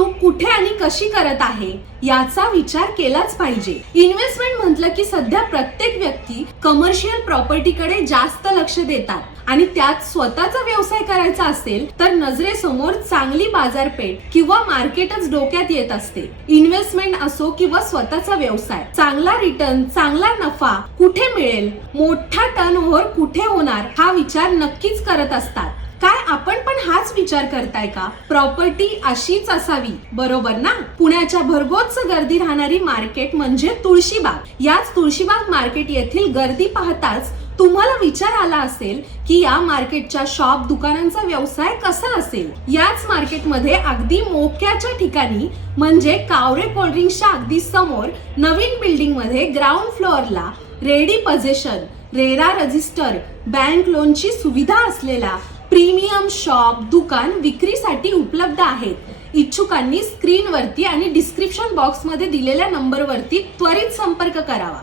गुंतवणूक कुठे आणि कशी करत आहे याचा विचार केलाच पाहिजे। इन्व्हेस्टमेंट म्हटलं की सध्या प्रत्येक व्यक्ती कमर्शियल प्रॉपर्टीकडे जास्त लक्ष देतात आणि त्यात स्वतःचा व्यवसाय करायचा असेल तर नजरेसमोर चांगली बाजारपेठ किंवा मार्केटच डोक्यात येत असते। इन्व्हेस्टमेंट असो किंवा स्वतःचा व्यवसाय, चांगला रिटर्न, चांगला नफा कुठे मिळेल, मोठा टर्नओव्हर कुठे होणार हा विचार नक्कीच करत असतात। काय आपण पण हाच विचार करताय का? प्रॉपर्टी अशीच असावी, बरोबर ना? पुण्याच्या भरगोच गर्दी राहणारी मार्केट म्हणजे तुळशीबाग। याच तुळशीबाग मार्केट येथील गर्दी पाहताच तुम्हाला विचार आला असेल की या मार्केटच्या शॉप दुकानांचा व्यवसाय कसा असेल। याच मार्केटमध्ये अगदी मोक्याच्या ठिकाणी म्हणजे कावरे कोल्ड्रिंक्सच्या अगदी समोर नवीन बिल्डिंग मध्ये ग्राउंड फ्लोअरला ready position, RERA register, bank लोनची सुविधा असलेला प्रीमियम शॉप दुकान विक्रीसाठी उपलब्ध आहेत। इच्छुकांनी स्क्रीनवरती आणि डिस्क्रिप्शन बॉक्समध्ये दिलेल्या नंबरवरती त्वरित संपर्क करावा।